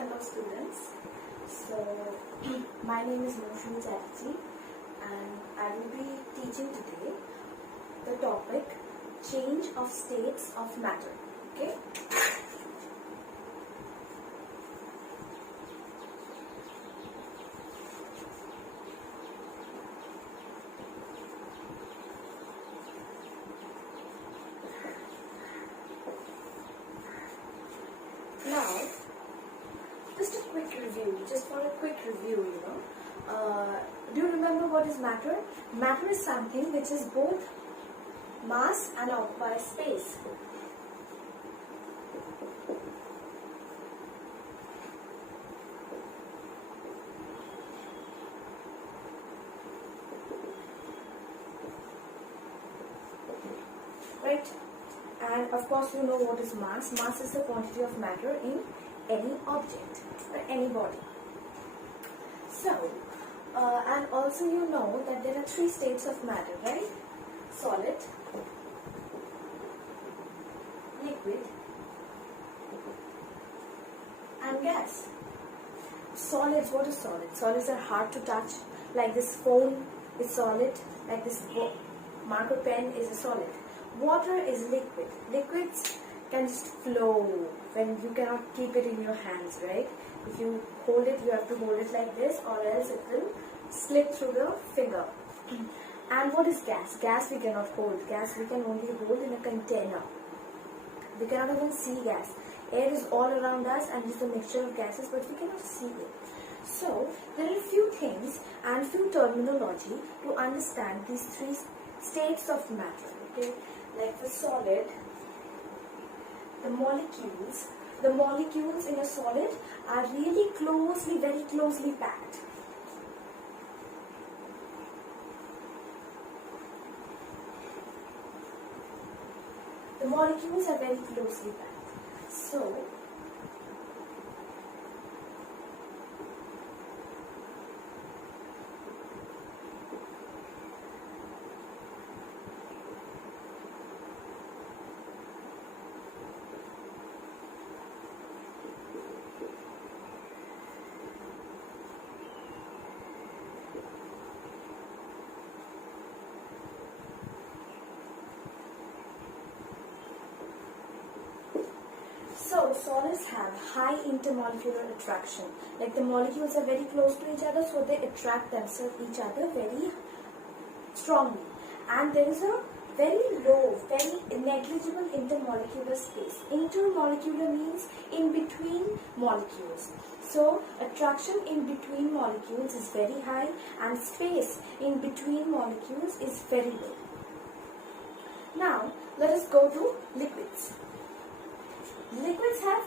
Hello students. So my name is cbse and I will be teaching today the topic change of states of matter. Okay. Now, just for a quick review, do you remember what is matter? Matter is something which is both mass and occupies space. Right? And of course you know what is mass. Mass is the quantity of matter in any object or any body. So, and also you know that there are three states of matter, right? Solid, liquid, and gas. Solids, what is solid? Solids are hard to touch, like this phone is solid, like this marker pen is a solid. Water is liquid. Liquids can just flow when you cannot keep it in your hands, right? If you hold it, you have to hold it like this, or else it will slip through the finger. And what is gas? Gas we cannot hold. Gas we can only hold in a container. We cannot even see gas. Air is all around us and it's a mixture of gases, but we cannot see it. So there are a few things and few terminology to understand these three states of matter. Okay, like the solid, the molecules in a solid are really closely, very closely packed. The molecules are very closely packed. So, solids have high intermolecular attraction. Like the molecules are very close to each other, so they attract themselves each other very strongly. And there is a very low, very negligible intermolecular space. Intermolecular means in between molecules. So attraction in between molecules is very high and space in between molecules is very low. Now let us go to liquids. Liquids have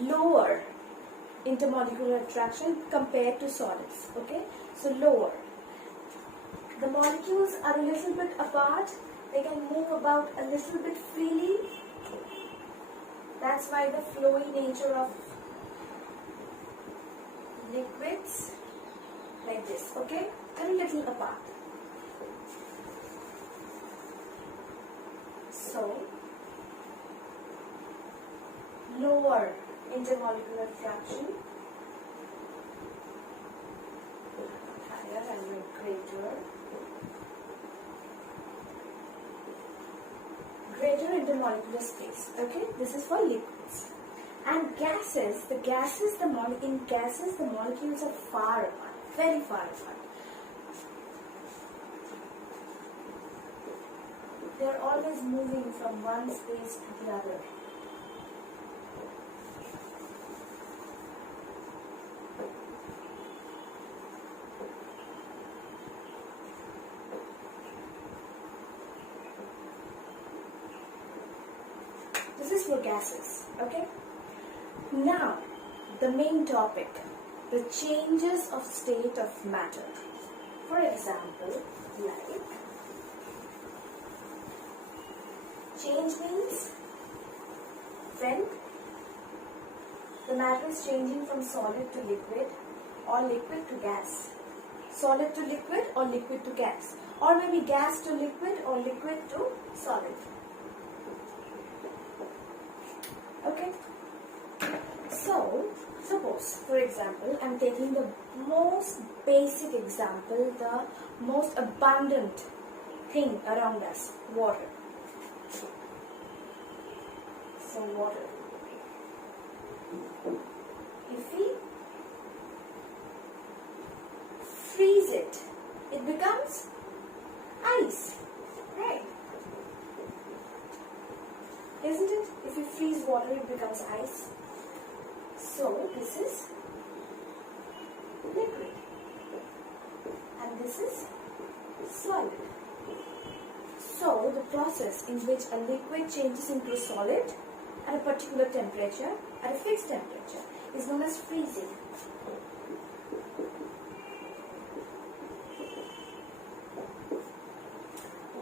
lower intermolecular attraction compared to solids. Okay, so lower. The molecules are a little bit apart. They can move about a little bit freely. That's why the flowy nature of liquids like this. Okay, they're a little apart. So lower intermolecular attraction, higher and greater intermolecular space. Okay, this is for liquids. And gases, in gases the molecules are far apart, very far apart. They are always moving from one space to the other. This is for gases, okay? Now, the main topic, the changes of state of matter. For example, like, change means when the matter is changing from solid to liquid or liquid to gas. Solid to liquid or liquid to gas. Or maybe gas to liquid or liquid to solid. Okay. So Suppose, for example, I'm taking the most basic example, the most abundant thing around us, water. So water. If we freeze it, it becomes ice, right? Isn't it? If you freeze water, it becomes ice. So this is liquid and this is solid. So the process in which a liquid changes into a solid at a particular temperature, at a fixed temperature, is known as freezing.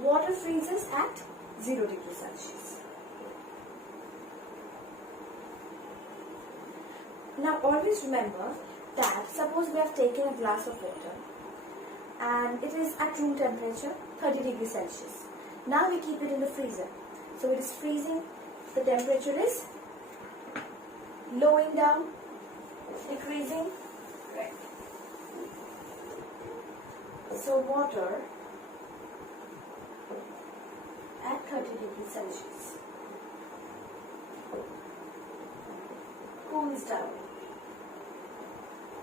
Water freezes at 0 degrees Celsius. Now always remember that suppose we have taken a glass of water and it is at room temperature 30 degrees Celsius. Now we keep it in the freezer. So it is freezing, the temperature is lowering down, decreasing. Right. So water at 30 degrees Celsius cools down.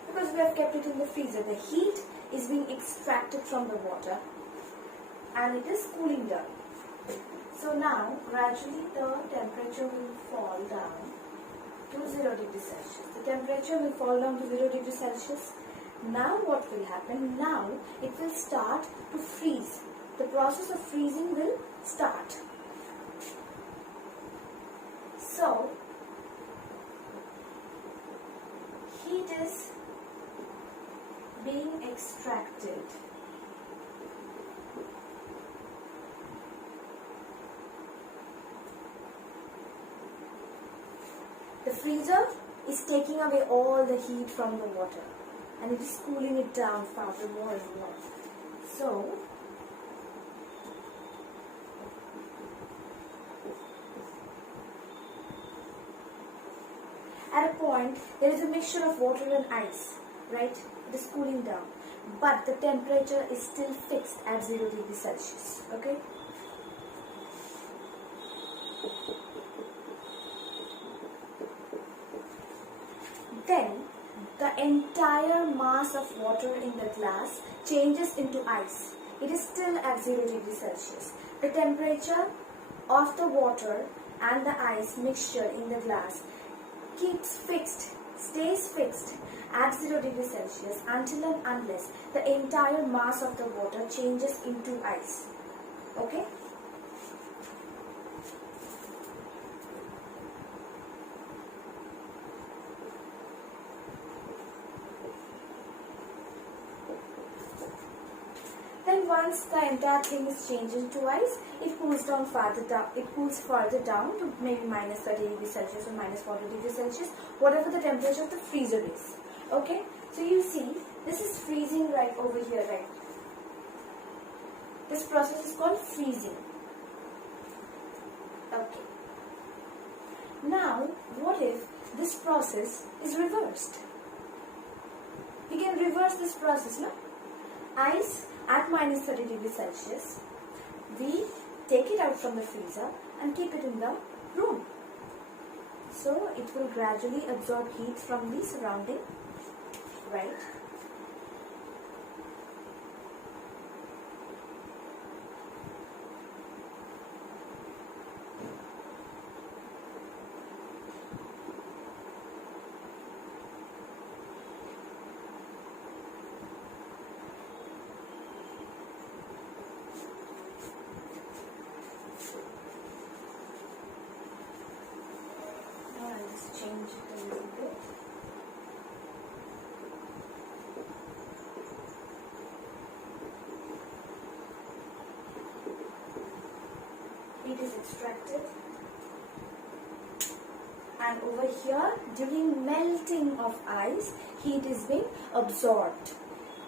Because we have kept it in the freezer, the heat is being extracted from the water and it is cooling down. So now gradually the temperature will fall down to 0 degrees Celsius. The temperature will fall down to 0 degrees Celsius. Now what will happen? Now it will start to freeze. The process of freezing will start. So heat is being extracted. The freezer is taking away all the heat from the water and it is cooling it down faster, more and more. So at a point there is a mixture of water and ice, right? It is cooling down, but the temperature is still fixed at 0 degrees Celsius, okay? Then the entire mass of water in the glass changes into ice. It is still at 0 degrees Celsius. The temperature of the water and the ice mixture in the glass keeps fixed, stays fixed at 0 degrees Celsius until and unless the entire mass of the water changes into ice. Okay? Then once the entire thing is changed into ice, it cools down further down. It cools further down to maybe minus 30 degrees Celsius or minus 40 degrees Celsius, whatever the temperature of the freezer is. Okay? So you see, this is freezing right over here, right? This process is called freezing. Okay. Now, what if this process is reversed? We can reverse this process, no? Ice at minus 30 degrees Celsius, we take it out from the freezer and keep it in the room. So it will gradually absorb heat from the surrounding, right? Change it a little bit. Heat is extracted, and over here during melting of ice, heat is being absorbed.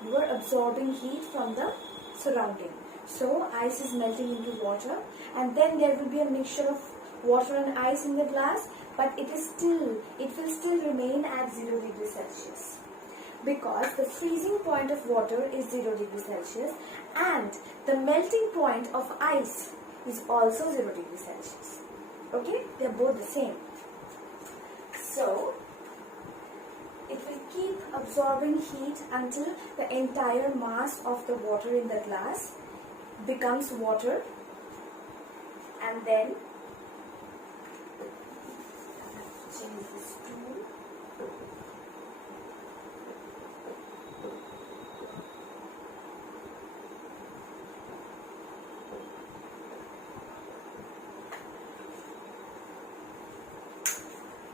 You are absorbing heat from the surrounding. So ice is melting into water, and then there will be a mixture of water and ice in the glass, but it will still remain at 0 degrees Celsius, because the freezing point of water is 0 degrees Celsius and the melting point of ice is also 0 degrees Celsius. Okay, they are both the same. So it will keep absorbing heat until the entire mass of the water in the glass becomes water, and then change this tool.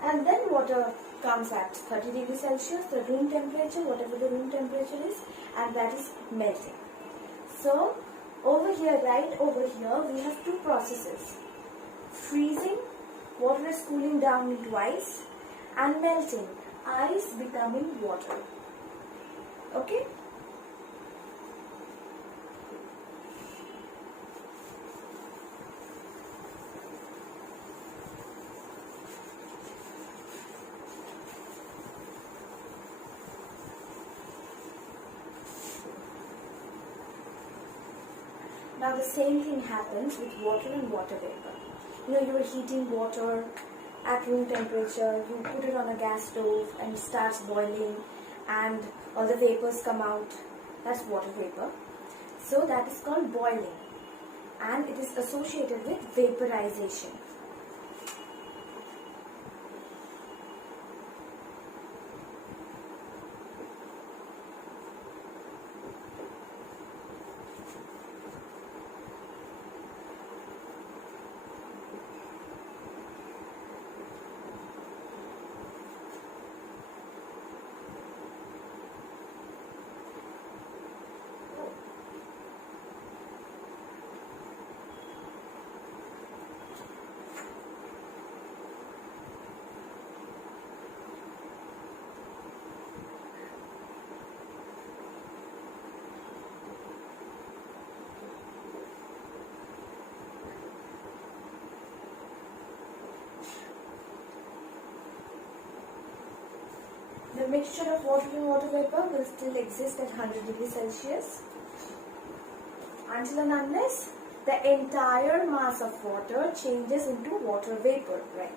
And then water comes at 30 degrees Celsius, the room temperature, whatever the room temperature is, and that is melting. So over here, right over here, we have two processes: freezing, water is cooling down into ice, and melting, ice becoming water. Okay? Now the same thing happens with water and water vapor. You are heating water at room temperature, you put it on a gas stove and it starts boiling and all the vapors come out. That's water vapor. So that is called boiling, and it is associated with vaporization. The mixture of water and water vapor will still exist at 100 degrees Celsius until and unless the entire mass of water changes into water vapor, right?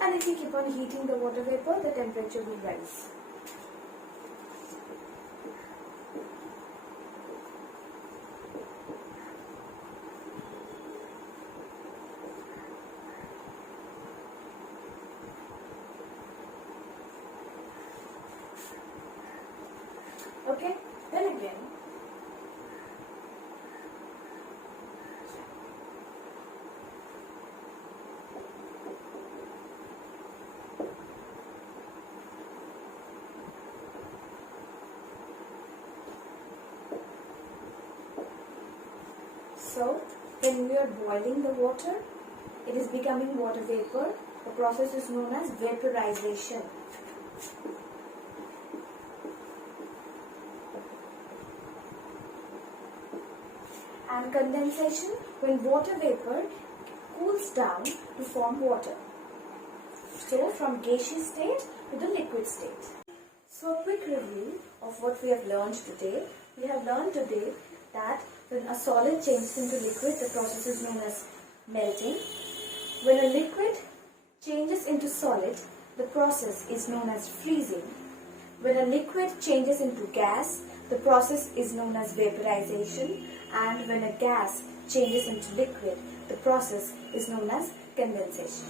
And if you keep on heating the water vapor, the temperature will rise. Okay, then again, so when we are boiling the water, it is becoming water vapor. The process is known as vaporization. And condensation, when water vapor cools down to form water. So from gaseous state to the liquid state. So a quick review of what we have learned today. We have learned today that when a solid changes into liquid, the process is known as melting. When a liquid changes into solid, the process is known as freezing. When a liquid changes into gas, the process is known as vaporization. And when a gas changes into liquid, the process is known as condensation.